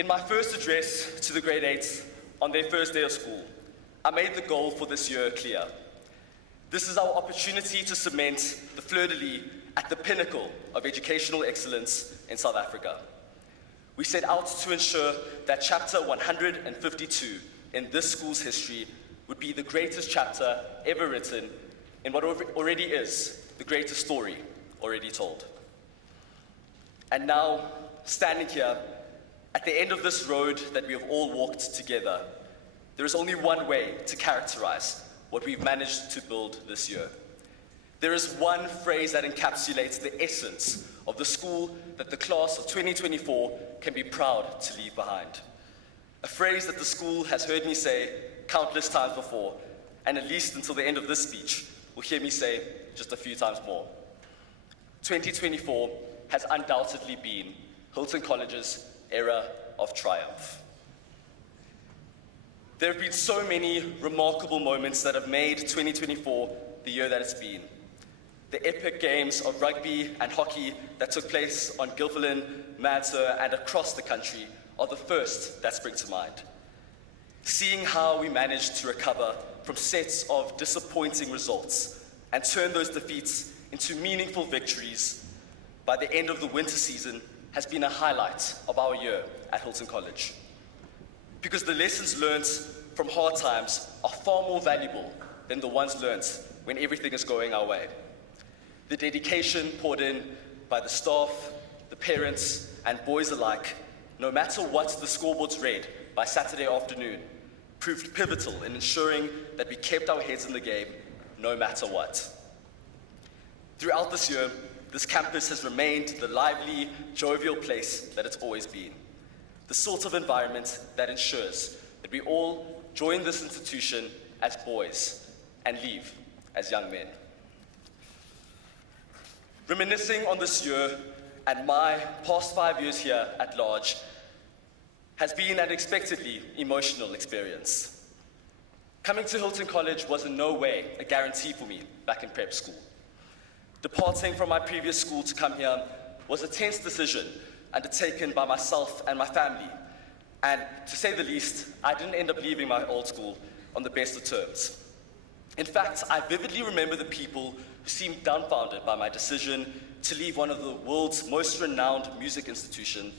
In my first address to the grade 8s on their first day of school, I made the goal for this year clear. This is our opportunity to cement the fleur-de-lis at the pinnacle of educational excellence in South Africa. We set out to ensure that chapter 152 in this school's history would be the greatest chapter ever written in what already is the greatest story already told. And now, standing here, at the end of this road that we have all walked together, there is only one way to characterize what we've managed to build this year. There is one phrase that encapsulates the essence of the school that the class of 2024 can be proud to leave behind. A phrase that the school has heard me say countless times before, and at least until the end of this speech, will hear me say just a few times more. 2024 has undoubtedly been Hilton College's era of triumph. There have been so many remarkable moments that have made 2024 the year that it's been. The epic games of rugby and hockey that took place on Gilfillan, Madsur, and across the country are the first that spring to mind. Seeing how we managed to recover from sets of disappointing results and turn those defeats into meaningful victories by the end of the winter season has been a highlight of our year at Hilton College. Because the lessons learned from hard times are far more valuable than the ones learned when everything is going our way. The dedication poured in by the staff, the parents, and boys alike, no matter what the scoreboards read by Saturday afternoon, proved pivotal in ensuring that we kept our heads in the game, no matter what. Throughout this year, this campus has remained the lively, jovial place that it's always been. The sort of environment that ensures that we all join this institution as boys and leave as young men. Reminiscing on this year and my past 5 years here at large has been an unexpectedly emotional experience. Coming to Hilton College was in no way a guarantee for me back in prep school. Departing from my previous school to come here was a tense decision undertaken by myself and my family. And to say the least, I didn't end up leaving my old school on the best of terms. In fact, I vividly remember the people who seemed dumbfounded by my decision to leave one of the world's most renowned music institutions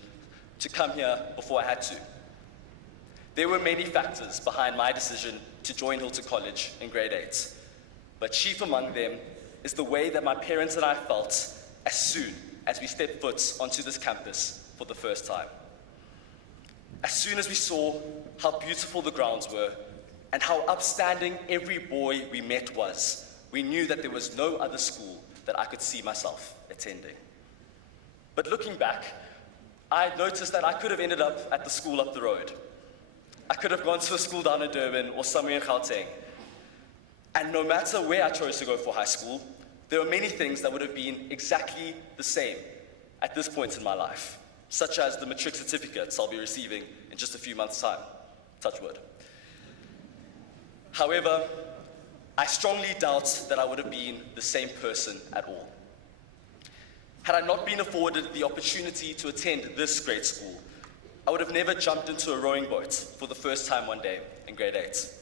to come here before I had to. There were many factors behind my decision to join Hilton College in grade 8, but chief among them is the way that my parents and I felt as soon as we stepped foot onto this campus for the first time. As soon as we saw how beautiful the grounds were and how upstanding every boy we met was, we knew that there was no other school that I could see myself attending. But looking back, I noticed that I could have ended up at the school up the road. I could have gone to a school down in Durban or somewhere in Gauteng. And no matter where I chose to go for high school, there were many things that would have been exactly the same at this point in my life, such as the matric certificates I'll be receiving in just a few months' time, touch wood. However, I strongly doubt that I would have been the same person at all. Had I not been afforded the opportunity to attend this great school, I would have never jumped into a rowing boat for the first time one day in grade 8.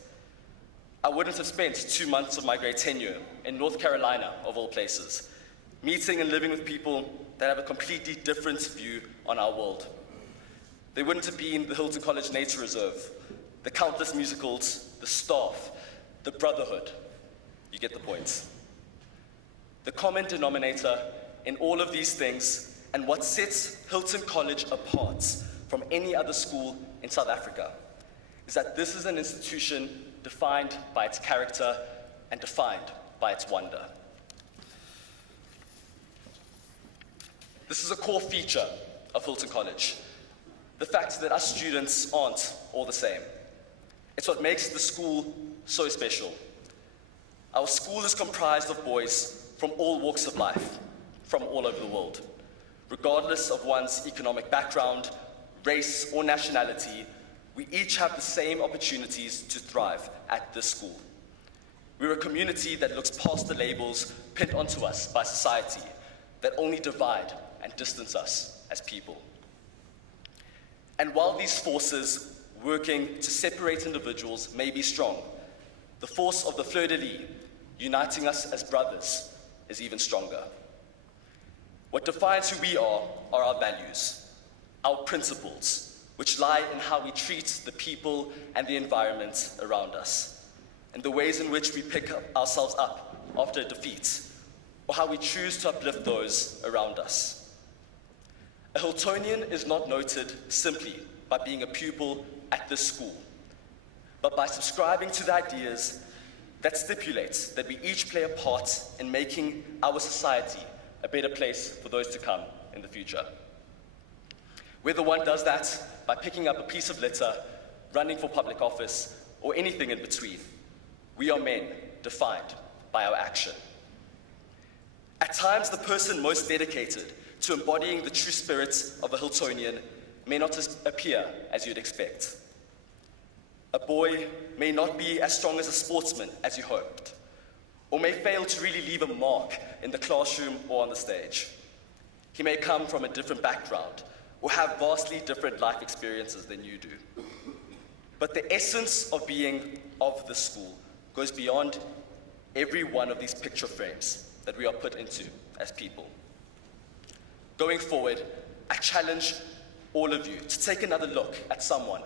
I wouldn't have spent 2 months of my grade 10 year in North Carolina, of all places, meeting and living with people that have a completely different view on our world. There wouldn't have been the Hilton College Nature Reserve, the countless musicals, the staff, the brotherhood. You get the point. The common denominator in all of these things, and what sets Hilton College apart from any other school in South Africa, is that this is an institution defined by its character and defined by its wonder. This is a core feature of Hilton College, the fact that us students aren't all the same. It's what makes the school so special. Our school is comprised of boys from all walks of life, from all over the world. Regardless of one's economic background, race, or nationality, we each have the same opportunities to thrive at this school. We're a community that looks past the labels pinned onto us by society that only divide and distance us as people. And while these forces working to separate individuals may be strong, the force of the fleur-de-lis, uniting us as brothers, is even stronger. What defines who we are our values, our principles, which lie in how we treat the people and the environment around us, and the ways in which we pick ourselves up after a defeat, or how we choose to uplift those around us. A Hiltonian is not noted simply by being a pupil at this school, but by subscribing to the ideas that stipulate that we each play a part in making our society a better place for those to come in the future. Whether one does that by picking up a piece of litter, running for public office, or anything in between, we are men defined by our action. At times, the person most dedicated to embodying the true spirit of a Hiltonian may not appear as you'd expect. A boy may not be as strong as a sportsman as you hoped, or may fail to really leave a mark in the classroom or on the stage. He may come from a different background or have vastly different life experiences than you do. But the essence of being of the school goes beyond every one of these picture frames that we are put into as people. Going forward, I challenge all of you to take another look at someone,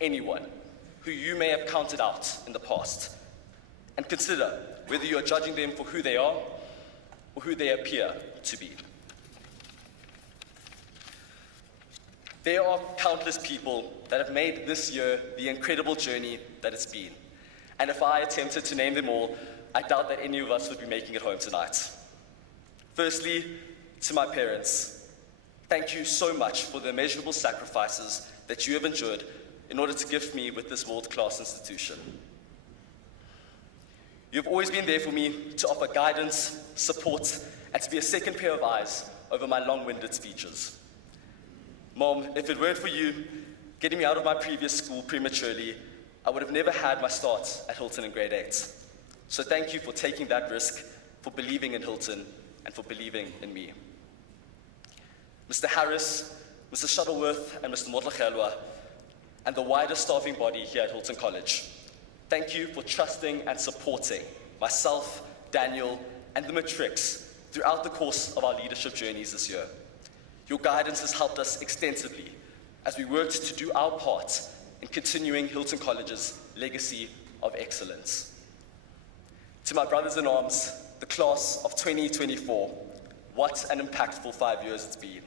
anyone, who you may have counted out in the past, and consider whether you are judging them for who they are or who they appear to be. There are countless people that have made this year the incredible journey that it's been. And if I attempted to name them all, I doubt that any of us would be making it home tonight. Firstly, to my parents, thank you so much for the immeasurable sacrifices that you have endured in order to gift me with this world-class institution. You've always been there for me to offer guidance, support, and to be a second pair of eyes over my long-winded speeches. Mom, if it weren't for you getting me out of my previous school prematurely, I would have never had my start at Hilton in grade 8. So thank you for taking that risk, for believing in Hilton, and for believing in me. Mr. Harris, Mr. Shuttleworth, and Mr. Motlachelwa, and the wider staffing body here at Hilton College, thank you for trusting and supporting myself, Daniel, and the matrics throughout the course of our leadership journeys this year. Your guidance has helped us extensively as we worked to do our part in continuing Hilton College's legacy of excellence. To my brothers in arms, the class of 2024, what an impactful 5 years it's been.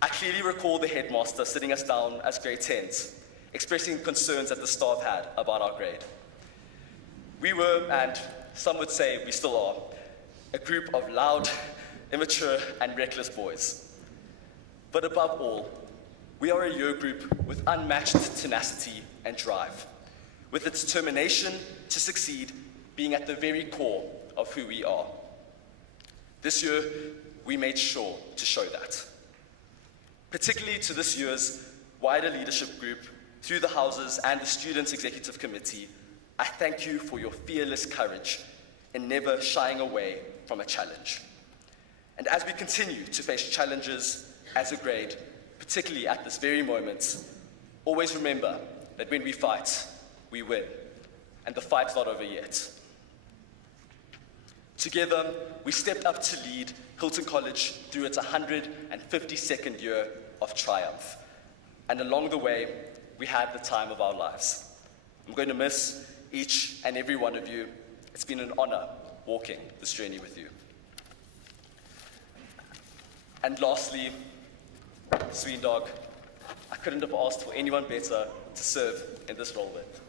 I clearly recall the headmaster sitting us down as grade 10s, expressing concerns that the staff had about our grade. We were, and some would say we still are, a group of loud, immature, and reckless boys. But above all, we are a year group with unmatched tenacity and drive, with a determination to succeed being at the very core of who we are. This year, we made sure to show that. Particularly to this year's wider leadership group, through the houses and the Students' Executive Committee, I thank you for your fearless courage in never shying away from a challenge. And as we continue to face challenges as a grade, particularly at this very moment, always remember that when we fight, we win, and the fight's not over yet. Together, we stepped up to lead Hilton College through its 152nd year of triumph, and along the way, we had the time of our lives. I'm going to miss each and every one of you. It's been an honor walking this journey with you. And lastly, Sweet Dog, I couldn't have asked for anyone better to serve in this role with.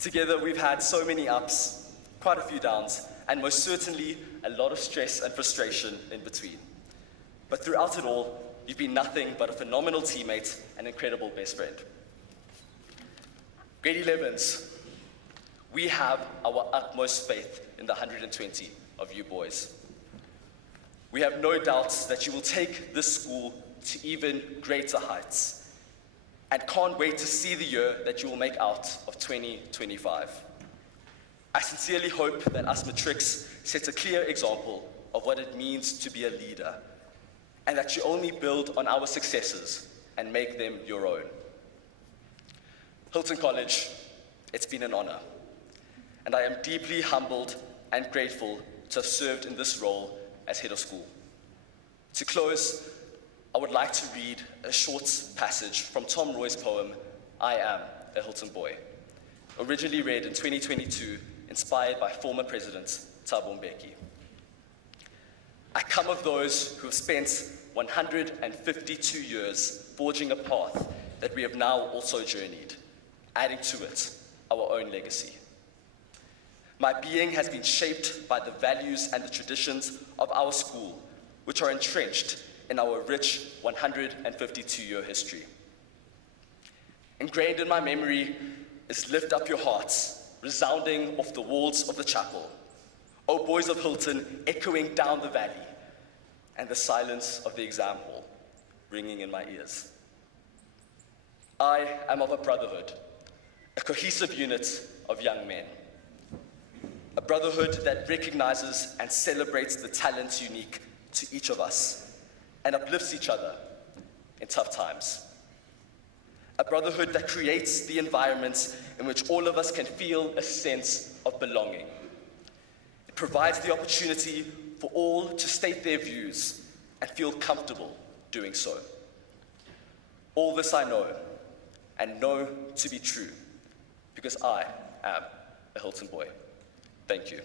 Together, we've had so many ups, quite a few downs, and most certainly a lot of stress and frustration in between. But throughout it all, you've been nothing but a phenomenal teammate and incredible best friend. Grade 11s, we have our utmost faith in the 120 of you boys. We have no doubts that you will take this school to even greater heights, and can't wait to see the year that you will make out of 2025. I sincerely hope that us matrics set a clear example of what it means to be a leader, and that you only build on our successes and make them your own. Hilton College, it's been an honor, and I am deeply humbled and grateful to have served in this role as head of school. To close, I would like to read a short passage from Tom Roy's poem, I Am a Hilton Boy, originally read in 2022, inspired by former President Thabo Mbeki. I come of those who have spent 152 years forging a path that we have now also journeyed, adding to it our own legacy. My being has been shaped by the values and the traditions of our school, which are entrenched in our rich 152-year history. Ingrained in my memory is lift up your hearts, resounding off the walls of the chapel. O boys of Hilton, echoing down the valley, and the silence of the exam hall ringing in my ears. I am of a brotherhood, a cohesive unit of young men. A brotherhood that recognizes and celebrates the talents unique to each of us and uplifts each other in tough times. A brotherhood that creates the environments in which all of us can feel a sense of belonging. It provides the opportunity for all to state their views and feel comfortable doing so. All this I know, and know to be true, because I am a Hilton boy. Thank you.